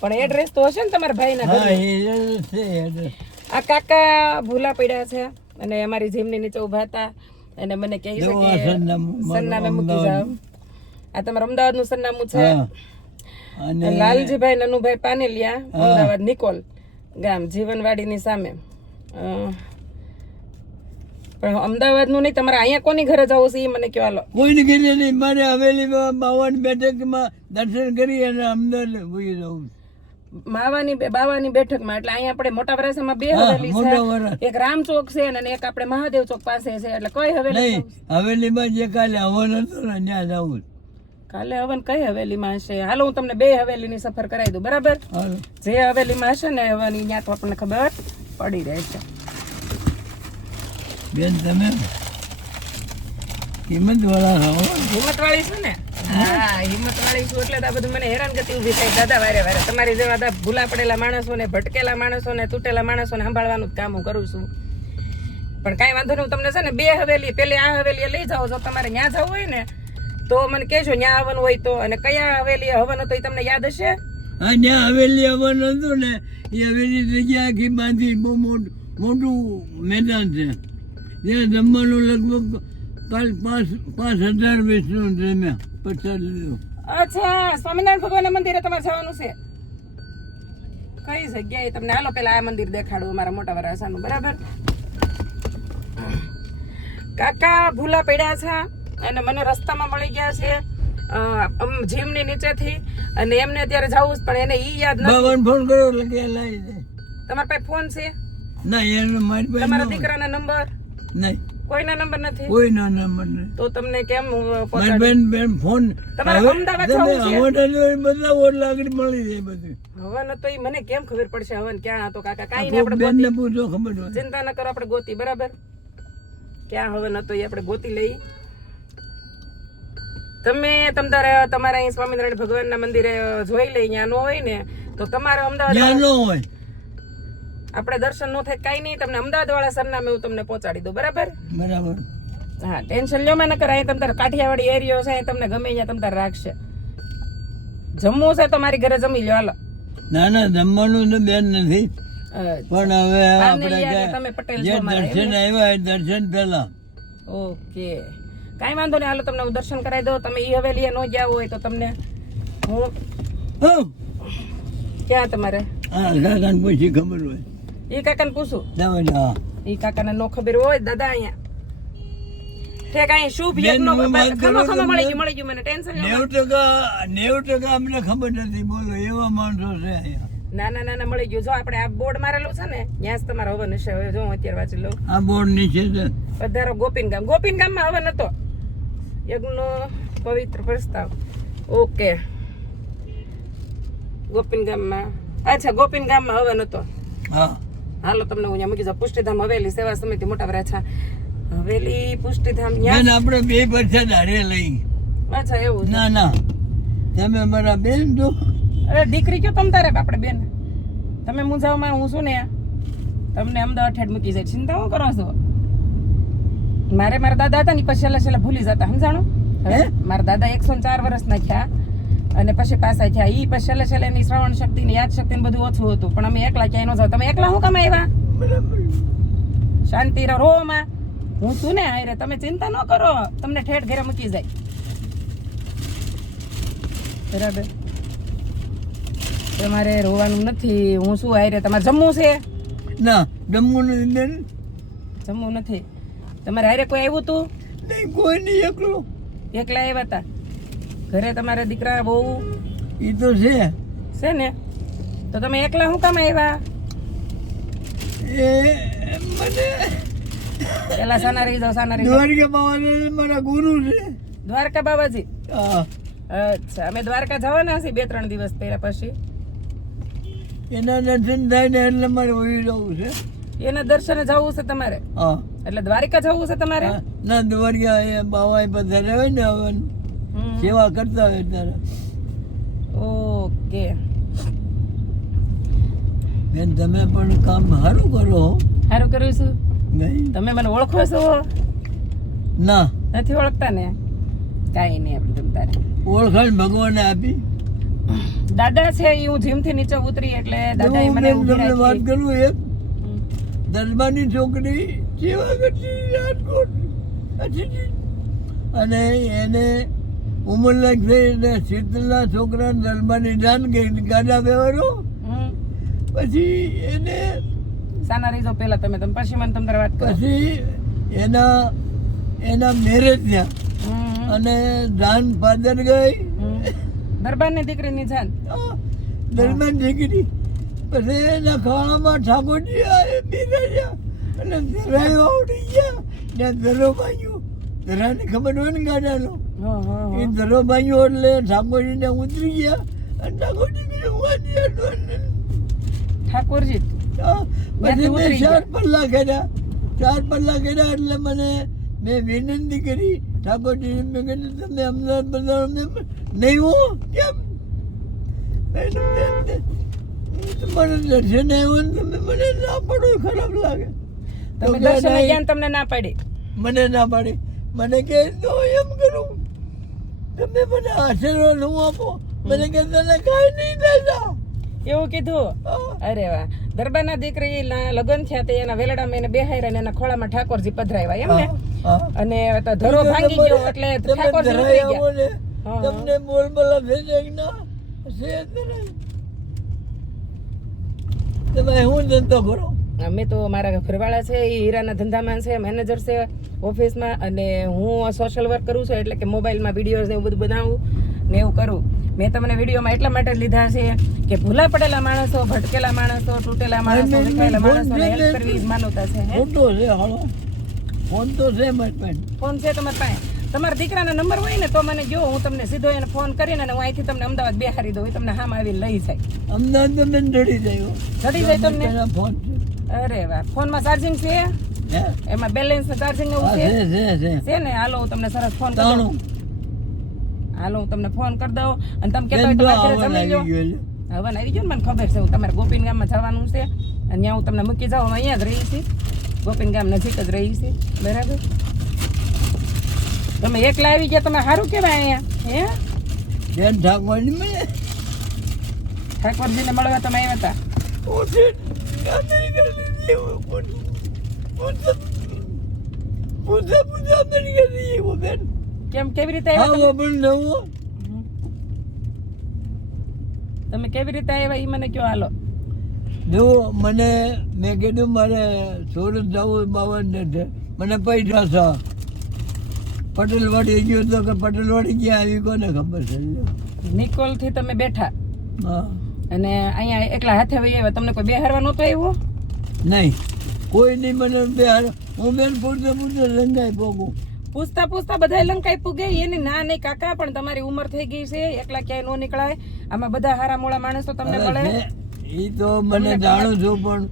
પણ એડ્રેસ તો હશે ને તમારા ભાઈના ઘરનું? એ. આ કાકા ભૂલા પડ્યા છે અને અમારી જીમની નીચે ઊભા હતા અને મને કહે છે કે સરનામું મૂકી જાવ. આ તમારું અમદાવાદનું સરનામું છે અને લાલજીભાઈ નનુભાઈ પાનેલિયા અમદાવાદ નિકોલ ગામ જીવનવાડીની સામે પણ અમદાવાદનું નહીં તમારે અહીંયા કોની ઘરે જવું છે એ મને કહો લો. કોઈને ઘરે નહીં મારે હવેલીમાં બાવન બેઠકમાં દર્શન કરી અને અમદાવાદ જવું માવાની બાવાની બેઠકમાં એટલે અહીંયા આપણે મોટા વરાસામાં બે હવેલી છે. એક રામ ચોક છે અને એક આપણે મહાદેવ ચોક પાસે છે એટલે કઈ હવેલી હવેલીમાં જે કાલે હવન હતો ને ત્યાં જવું કાલે હવન કઈ હવેલીમાં હશે? હાલો હું તમને બે હવેલીની સફર કરાવી દઉં બરાબર? જે જે હવેલીમાં હશે ને હવન ત્યાં તો આપણને ખબર પડી રહે છે. બેન તમે હિંમત વાળા હો. હિંમત વાળી છું ને? હા હિંમત વાળી છું એટલે તો આ બધું મને હેરાનગતિ ઊભી થાય દાદા વારે વારે. તમારી જેવા દા ભૂલા પડેલા માણસોને ભટકેલા માણસોને તૂટેલા માણસોને સંભાળવાનું જ કામ હું કરું છું. પણ કાંઈ વાંધો નહીં તમને છે ને બે હવેલી પેલી આ હવેલી લઈ જાઓ જો તમારે ત્યાં જવું હોય ને તો મને કહેજો ત્યાં હવન હોય તો. અને કયા હવેલી હવન હતો એ તમને યાદ હશે? હા ત્યાં હવેલી હવન હતું ને એ હવેલી જગ્યા આખી બાંધી બહુ મોટું મોટું મેદાન છે. ત્યાં જમવાનું લગભગ કાલ પાંચ પાંચ હજાર વિષ્ણુ જમ્યા પચાસ લીધો. અચ્છા સ્વામિનારાયણ ભગવાનના મંદિરે તમારે જવાનું છે? કઈ જગ્યાએ? તમને હાલો પેલા આ મંદિર દેખાડું અમારા મોટા વરાસાનું બરાબર? કાકા ભૂલા પડ્યા છે અને મને રસ્તામાં મળી ગયા છે જીમની નીચેથી અને એમને અત્યારે જવું જ પણ એને ઈ યાદ નથી. ભગવાન ફોન કર્યો એટલે કે લાવી દે. તમારા પાસે ફોન છે? ના એનો મારી પાસે તમારા દીકરાના નંબર? નહીં. કોઈના નંબર નથી? કોઈના નંબર નહીં. તો તમને કેમ બેન બેન ફોન. તમારે અમદાવાદ ઓટલા આગળ મળી જાય બધું. હવન તો એ મને કેમ ખબર પડશે હવન? ક્યાં હતો કાકા? કાઈ નહીં આપણે બેન ને પૂછો ખબર ચિંતા ન કરો આપણે ગોતી બરાબર? ક્યાં હવન હતો એ આપણે ગોતી લઈ. તમે તમ તારે તમારા અહીં સ્વામિનારાયણ ભગવાનના મંદિરે જોઈ લઈ ત્યાં નો હોય ને તો તમારે અમદાવાદ ન હોય. આપણે દર્શન નો થાય કાંઈ નહીં. તમને અમદાવાદ વાળા સરનામે હું તમને પહોંચાડી દઉં બરાબર? બરાબર. હા ટેન્શન લ્યો માં ન કર અહીં તમ તારે કાઠિયાવાડી એરિયો છે અહીં તમને ગમે અહીંયા તમ રાખશે. જમવું છે તો મારી ઘરે જમી લ્યો હાલો. ના ના જમવાનું તો બેન નથી. પણ હવે આપણે જે દર્શન આવ્યા એ દર્શન પહેલા. ઓકે. કાંઈ વાંધો નહીં હાલો તમને હું દર્શન કરાવી દઉં. તમે ઈ હવેલીએ ન ગયા હોય તો તમને હું હો ક્યાં તમારે? હા કાકાને પૂછી ખબર હોય. ઈ કાકાને પૂછું? હા. ઈ કાકાને નો ખબર હોય દાદા અહીંયા. ઠેક અહીં ખમો ખમો મળી ગયું મળી ગયું મને ટેન્શન નેવું ટકા નેવું ટકા અમને ખબર નથી બોલો એવા માણસો છે અહીંયા. ના ના ના ના મળી ગયું. જો આપણે આ બોર્ડ મારેલું છે ને ત્યાં જ તમારો હવન હશે હવે જો હું અત્યારે વાંચી લઉં. આ બોર્ડ નીચે છે. પધારો ગોપીન ગામ. ગોપીન ગામમાં હવન હતો યજ્ઞનો પવિત્ર પ્રસ્તાવ. ઓકે. ગોપીન ગામમાં અચ્છા ગોપીન ગામમાં હવન હતો હા. હાલો તમને હું મૂકી જાઉં પુષ્ટિધામ હવેલી સેવા સમિતિ મોટા વરાછા હવેલી પુષ્ટિધામ ન્યા આપણે બે પરસાદ ધારે લઈ. અચ્છા એવું ના ના. તમે અમારા બેન જો અરે દીકરી કયો તમ તારે આપણે બેન? તમે મુંજાવમાં હું છું ને તમને અમદાવાદ ઠેઠ મૂકી જાય. ચિંતા હું કરો છો? મારે મારા દાદા હતા ને પછી છેલ્લા છેલ્લા ભૂલી જતા સમજાણું? હે? મારા દાદા એકસો ચાર વર્ષના થયા. અને પછી પાછા થયા. ઈ પછી છેલ્લે છેલ્લે એની શ્રવણ શક્તિ ને યાદ શક્તિ ને બધું ઓછું હતું. પણ અમે એકલા ક્યાંય ન જાવ તમે એકલા હું કામ આવ્યા? શાંતિ રહો માં. હું છું ને હારે. તમે ચિંતા ન કરો. તમને ઠેઠ ઘરે મૂકી જાય. બરાબર. તમારે રોવાનું નથી. હું શું હારે? તમારે જમવું છે? ના જમવું નથી બેન જમવું નથી. તમારે હારે કોઈ આવ્યું તું? નહીં કોઈ નહીં એકલું. એકલા આવ્યા હતા ઘરે તમારા દીકરા બહુ એ તો છે. છે ને? તો તમે એકલા શું કામ આવ્યા? એ મને પેલા સાના રહી જાઓ સાના રહી દ્વારકા મારા ગુરુ છે. દ્વારકા બાબાજી અચ્છા અમે દ્વારકા જવાના છીએ બે ત્રણ દિવસ પહેલા પછી. એના દર્શન થાય ને એટલે મારે વહી જવું છે. એના દર્શને જવું છે તમારે? એટલે દ્વારકા જવું છે તમારે. ના દ્વારકા એ બાવા પધારે હોય ને હમ. સેવા કરતા હોય ત્યારે ઓકે. બેન તમે પણ કામ સારું કરો સારું કરું છું. નહીં. તમે મને ઓળખો છો? ના. નથી ઓળખતા ને? કાંઈ નહીં આપણે તમ તારે. ઓળખાણ ભગવાને આપી. દાદા છે એ હું જીમથી નીચે ઉતરી એટલે દાદા મને તમને વાત કરું એક હમ. દરબારની છોકરી સેવા કરતી રાજકોટ અને એને ઉંમર લાયક શીતલના છોકરા દરબારની જાન ગઈ ગાડા વ્યવહારો. પછી એને સાના રીજો પેલા તમે તમે પછી મને તમને વાત પછી એના એના મેરેજ થયા. અને જાન ફાધર ગઈ. દરબારની દીકરીની જાન? દરબાર દીકરી. પછી એના ખાવામાં ઠાકોરજી આવે બિરાજ્યા. અને ધરાયો આવડી ગયા. ને ધરો પાયું ધરાને ખબર હોય ને ગાડાનો. એ ધરો ભાગ્યો એટલે ઠાકોરજીને ઉતરી ગયા અને ઠાકોરજી વાંચી હટવાનું. ઠાકોરજી પછી મેં ચાર પલ્લા કર્યા. ચાર પલ્લા કર્યા એટલે મને મેં વિનંતી કરી. ઠાકોરજી મેં કીધું તમે અમદાવાદ બધા નહીં હો. કેમ? મેં કીધું, "બેન, તે- તમારે દર્શન આવ્યો ને તમે મને ના પડો ખરાબ લાગે. તમે દર્શન તમને ના પાડી. મને ના પાડી. મને કે તો એમ કરું. તમે મને આશીર્વાદ હું આપો? મને કે તને કઈ નહીં દાદા એવું કીધું? અરે વાહ. દરબારના દીકરી લગ્ન થયા તે એના વેલડામાં એને બેહાર્યા ને એના ખોળામાં ઠાકોરજી પધરાવ્યા એમ ને? અને ધરો ભાંગી ગયો એટલે ઠાકોરજી ઉતરી ગયા. તમને બોલબોલા થઈ જાય કે ના છે. તમે હું ધંધો કરો? અમે તો મારા ઘરવાળા છે એ હીરાના ધંધામાં છે મેનેજર છે ઓફિસમાં અને હું સોશિયલ વર્ક કરું છું એટલે કે મોબાઈલમાં વિડીયોઝ ને એવું બધું બનાવું ને એવું કરું. મેં તમને વિડીયોમાં એટલા માટે લીધા છે કે ભૂલા પડેલા માણસો ભટકેલા માણસો તૂટેલા માણસો વિખાયેલા ફોન હેલ્પ કરવી માનવતા છે ફોન તો છે ફોન છે તમારી પાસે? તમારા દીકરાના નંબર હોય ને તો મને જો હું તમને સીધો એને ફોન કરીને હું અહીંથી તમને અમદાવાદ બેહારી દઉં તમને હામ આવીને લઈ જાય. અમદાવાદ તમને ચડી જાય ચડી જાય તમને? ફોન અરે વાહ. ફોનમાં ચાર્જિંગ છે? એમાં બેલેન્સ ચાર્જિંગ એવું છે? છે ને? હાલો હું તમને સરસ ફોન કરું હાલો હું તમને ફોન કરી દઉં. અને તમે કહેતા હોય તમારે જમી લો. હવે આવી ગયો ને મને ખબર છે હું તમારે ગોપીન ગામમાં જવાનું છે. અને ત્યાં હું તમને મૂકી જાઉં હું અહીંયા જ રહી છીએ. ગોપીન ગામ નજીક જ રહી છીએ. બરાબર? તમે એકલા આવી ગયા તમે સારું કહેવાય અહીંયા. હે? બેન ઠાકોરજી ઠાકોરજીને મળવા તમે આવ્યા હતા? કેમ કેવી રીતે તમે? કેવી રીતે આવ્યા એ મને કયો હાલો? જો મને મેં કીધું મારે સુરત જવું બાવન છે મને પૈસા છે. પટેલવાડી ગયો તો કે પટેલવાડી ક્યાં આવી કોને ખબર છે? નિકોલથી તમે બેઠા? હા. અને અહીંયા એકલા હાથે વહી આવ્યા. તમને કોઈ બેહારવા નહોતો આવ્યો? નહીં. કોઈ નહીં મને બેહાર હું બેન પૂછતે પૂછતે લંગાઈ પોગું પૂછતા પૂછતા બધા લંકાઈ પૂગે. એની ના નહીં કાકા પણ તમારી ઉંમર થઈ ગઈ છે. એકલા ક્યાંય નો નીકળાય. આમાં બધા હારા મોળા માણસો તમને મળે. એ તો મને જાણું છું પણ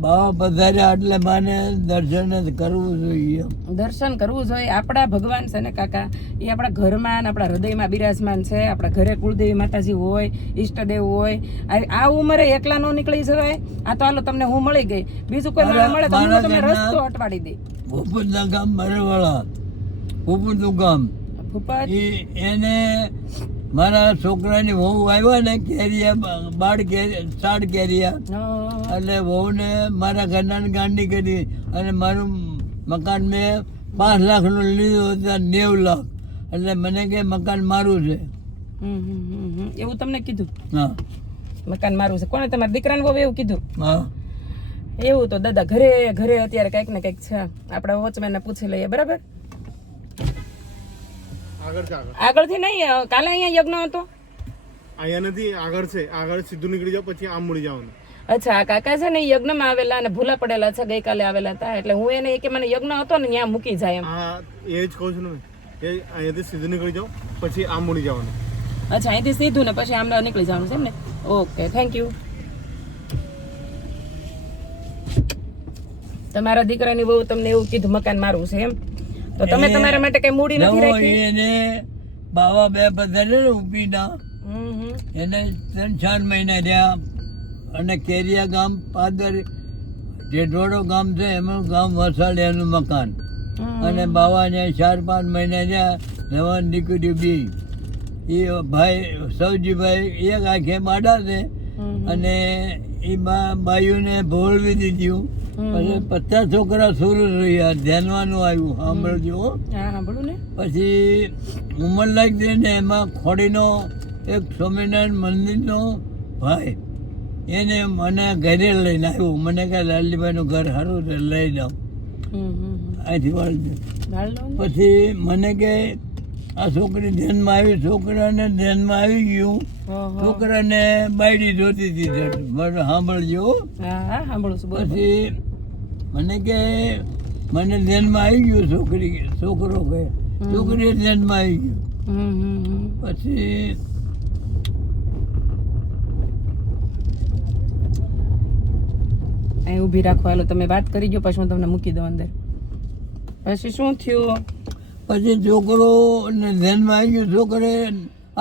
બાવા પધાર્યા એટલે માને દર્શન જ કરવું જોઈએ. દર્શન કરવું જોઈએ. આપણા ભગવાન છે ને કાકા એ આપણા ઘરમાં આપણા હૃદયમાં બિરાજમાન છે. આપણા ઘરે કુળદેવી માતાજી હોય ઈષ્ટદેવ હોય. આ- ઉંમરે એકલા નો નીકળી જવાય? આ તો હાલો તમને હું મળી ગઈ. બીજું કોઈ ના મળે તો રસ્તો અટવાડી દે ભૂપતના ગામ મરવાળા. ભૂપતનું ગામ. એને મારા છોકરાની વહુ આવ્યા ને કેરિયા બાળ સાડ કેરિયા. એટલે વહુને મારા ઘરના ગાંડી કરી અને મારું મકાન મેં પાંચ લાખનું લીધું હતું નેવ લાખ. એટલે મને કે મકાન મારું છે. એવું તમને કીધું? હા. મકાન મારું છે. કોને તમારા દીકરાને બહુ એવું કીધું? હા. એવું તો દાદા ઘરે ઘરે અત્યારે કંઈક ને કંઈક છે. આપણા વોચમેનને પૂછી લઈએ બરાબર? આગળથી નહીં કાલે અહીંયા યજ્ઞ હતો? અહીંયા નથી આગળ છે આગળ સીધું નીકળી જાવ પછી આમ મુડી જવાનું. અચ્છા કાકા છે ને યજ્ઞમાં આવેલા અને ભૂલા પડેલા છે ગઈકાલે આવેલા હતા એટલે હું એને કે મને યજ્ઞ હતો ને ત્યાં મૂકી જાય એમ. હા એ જ કહું છું ને. એ અહીંયાથી સીધું નીકળી જાવ પછી આમ મુડી જવાનું. અચ્છા અહીંથી સીધું ને પછી આમ નીકળી જવાનું છે એમ ને? ઓકે થેન્ક યુ તમારા દીકરાની બહુ તમને એવું કીધું મકાન મારું છે એમ? તો તમે તમારા માટે કઈ મૂડી નથી રાખી એને બાવા બે બધાને ને ઉપીના. એને ત્રણ ચાર મહિના રહ્યા અને કેરિયા ગામ પાદર જે ડોડો ગામ છે એમનું ગામ વસાડે એનું મકાન. અને બાવાને ચાર પાંચ મહિના રહ્યા નવા દીકરી બી એ ભાઈ સૌજીભાઈ એક આંખે માડા છે અને એ બાયુને ભોળવી દીધું. પછી પચાસ છોકરા સુરત રહ્યા ધ્યાનવાનું આવ્યું સાંભળજો પછી ઉંમર લાગી ગઈ ને એમાં ખોડીનો એક સ્વામિનારાયણ મંદિરનો ભાઈ એને મને ઘરે લઈને આવ્યો. મને કહે લાલજીભાઈનું ઘર સારું છે લઈ જાઓ. આથી. અહીંથી વાળજો. પછી મને કે આ છોકરી ધ્યાનમાં આવી છોકરાને ધ્યાનમાં આવી ગયું. છોકરાને બાયડી જોતી હતી. સાંભળજો. પછી મને કે મને ધ્યાનમાં આવી ગયું છોકરી છોકરો કે છોકરીએ ધ્યાનમાં આવી ગયું. પછી અહીં ઊભી રાખો હાલો તમે વાત કરી ગયો પછી હું તમને મૂકી દઉં અંદર. પછી શું થયું? પછી છોકરો ને ધ્યાનમાં આવી ગયો છોકરે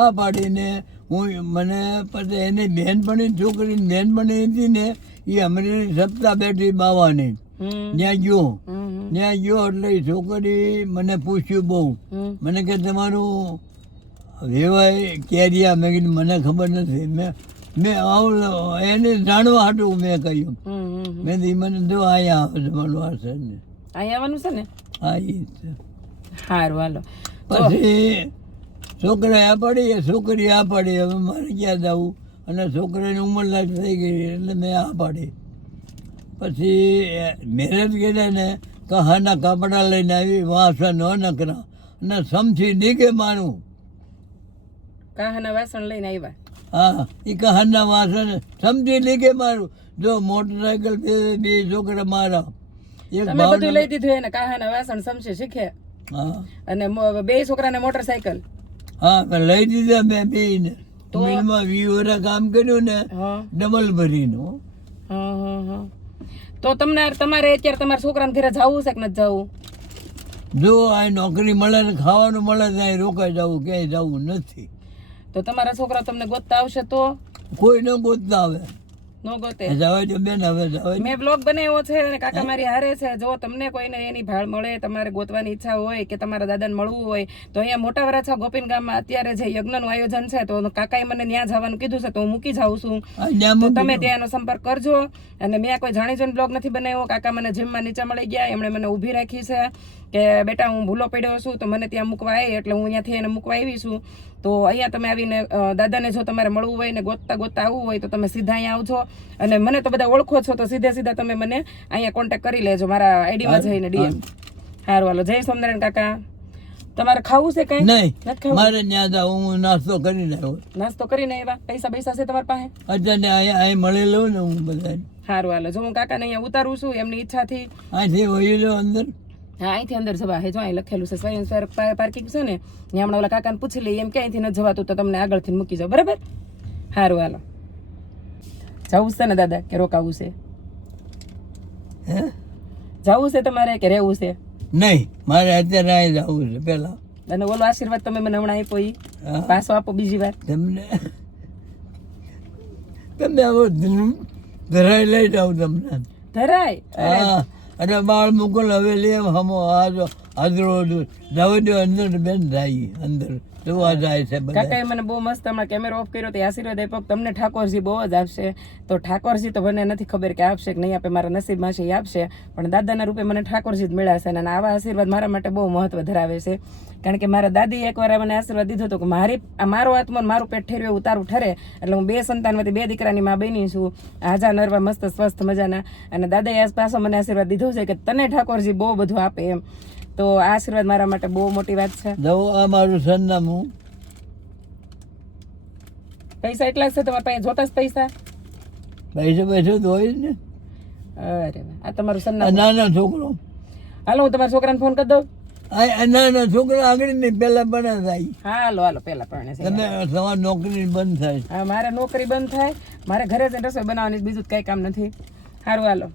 આ પાડીને હું મને પછી એની બહેનપણી છોકરી બહેનપણી હતી ને એ અમરેલી સપ્તાહ બેઠી બાવાની. ત્યાં ગયો. ત્યાં ગયો એટલે છોકરી મને પૂછ્યું બહુ. મને કે તમારું વેવાય કેરિયા મેં કીધું મને ખબર નથી. મેં મેં આવું એને જાણવા હાટું મેં કહ્યું. મેં કીધું મને જો અહીંયા આવે છે મારું આ છે ને. આવવાનું છે ને? હા એ છે. સારું હાલો. પછી છોકરા આ પડી છોકરી આ પડી. હવે મારે ક્યાં જવું? અને છોકરાની ઉંમર લાગ થઈ ગઈ એટલે મેં આ પાડી. પછી મેરેજ કર્યા ને કહાના કપડાં લઈને આવી વાસણ ન નકરા અને સમથી નીકે મારું. કાહાના વાસણ લઈને આવ્યા? હા એ કહાના વાસણ સમજી નીકે મારું. જો મોટરસાયકલ બે બે છોકરા મારા. એક બધું લઈ દીધું એને કાહાના વાસણ સમશે શીખે? હા. અને બે છોકરાને મોટરસાયકલ? હા લઈ દીધા મેં બેને ને મિલમાં વર્ષ કામ કર્યું ને ડબલ ભરીનું હા હા હા. તો તમને તમારે અત્યારે તમારા છોકરાને ઘરે જવું છે કે નથી જવું? જો આ નોકરી મળે ને ખાવાનું મળે તો અહીં રોકાઈ જવું ક્યાંય જવું નથી. તો તમારા છોકરા તમને ગોતતા આવશે તો? કોઈ ન ગોતતા આવે. નો ગોતે. જવા દો બેન હવે જવા મેં બ્લોગ બનાવ્યો છે અને કાકા મારી હારે છે. જો તમને કોઈને એની ભાળ મળે તમારે ગોતવાની ઈચ્છા હોય કે તમારા દાદાને મળવું હોય તો અહીંયા મોટા વરાછા ગોપીન ગામમાં અત્યારે જે યજ્ઞનું આયોજન છે તો કાકાએ મને ત્યાં જવાનું કીધું છે તો હું મૂકી જાઉં છું. તો તમે દો. ત્યાં એનો સંપર્ક કરજો. અને મેં કોઈ જાણી જોઈને બ્લોગ નથી બનાવ્યો. કાકા મને જીમમાં નીચે મળી ગયા એમણે મને ઊભી રાખી છે. કે બેટા હું ભૂલો પડ્યો છું તો મને ત્યાં મૂકવા આવી એટલે હું અહીંયાથી એને મૂકવા આવી છું. તો અહીંયા તમે આવીને દાદાને જો તમારે મળવું હોય ને ગોતતા ગોતતા આવવું હોય તો તમે સીધા અહીંયા આવજો. અને મને તો બધા ઓળખો છો તો સીધે સીધા તમે મને અહીંયા કોન્ટેક્ટ કરી લેજો મારા આઈડીમાં જઈને ડીએમ સારું હાલો. જય સ્વામિનારાયણ કાકા. તમારે ખાવું છે કઈ? નહીં મારે ત્યાં તો હું નાસ્તો કરીને આવ્યો. નાસ્તો કરીને આવ્યા? પૈસા પૈસા છે તમારી પાસે? અત્યારે અહીંયા અહીં મળી લઉં ને હું બધા સારું હાલો. જો હું કાકાને અહીંયા ઉતારું છું એમની ઈચ્છાથી. અહીંથી વહી લો અંદર. હા અહીંથી અંદર જવા. હે જો અહીં લખેલું છે સ્વયં પાર્કિંગ છે ને ત્યાં હમણાં ઓલા કાકાને પૂછી લઈએ એમ કે અહીંથી ન જવાતું તો તમને આગળથી મૂકી જાઓ બરાબર? સારું હાલો. જવું છે ને દાદા કે રોકાવું છે? હે? જવું છે તમારે કે રહેવું છે? નહીં મારે અત્યારે અહીં જવું છે પેલા. અને ઓલો આશીર્વાદ તમે મને હમણાં આપ્યો એ. પાછો આપો બીજી વાર. તમને તમને આવો ઘરે લઈ જાઉં તમને. ધરાય? હા. અને બાળ મુકુલ હવેલી એમ હમો આજો હાજરો દવડ્યો અંદર બેન જાય અંદર. જોવા જાય છે કાકા મને બહુ મસ્ત હમણાં કેમેરો ઓફ કર્યો તો આશીર્વાદ આપ્યો તમને ઠાકોરજી બહુ જ આપશે. તો ઠાકોરજી તો મને નથી ખબર કે આપશે કે નહીં આપે, મારા નસીબમાં છે એ આપશે. પણ દાદાના રૂપે મને ઠાકોરજી જ મળ્યા અને આવા આશીર્વાદ મારા માટે બહુ મહત્વ ધરાવે છે. કારણ કે મારા દાદી એકવાર મને આશીર્વાદ દીધો હતો કે મારી મારો આત્મા મારું પેટ ઠેરવે એવું તારું ઠરે. એટલે હું બે સંતાનમાંથી બે દીકરાની માં બની છું. આજા નરવા, મસ્ત, સ્વસ્થ મજાના. અને દાદાએ પાછો મને આશીર્વાદ દીધો છે કે તને ઠાકોરજી બહુ બધું આપે એમ. તો આ આશીર્વાદ મારા માટે બહુ મોટી વાત છે. જવો આ મારું સરનામું. પૈસા એટલા જ છે તમારા પાસે જોતા જ પૈસા? પૈસા પૈસા તો હોય જ ને. અરે આ તમારું સરનામું. નાના છોકરો. હાલો હું તમારા છોકરાને ફોન કરી દઉં. ના ના નાના આગળ નહીં પહેલા બને થાય. હાલો હાલો પેલા પરણે છે. તમે તમારી નોકરી બંધ થાય. હા મારે નોકરી બંધ થાય. મારે ઘરે જઈને રસોઈ બનાવવાની બીજું જ કઈ કામ નથી. સારું હાલો.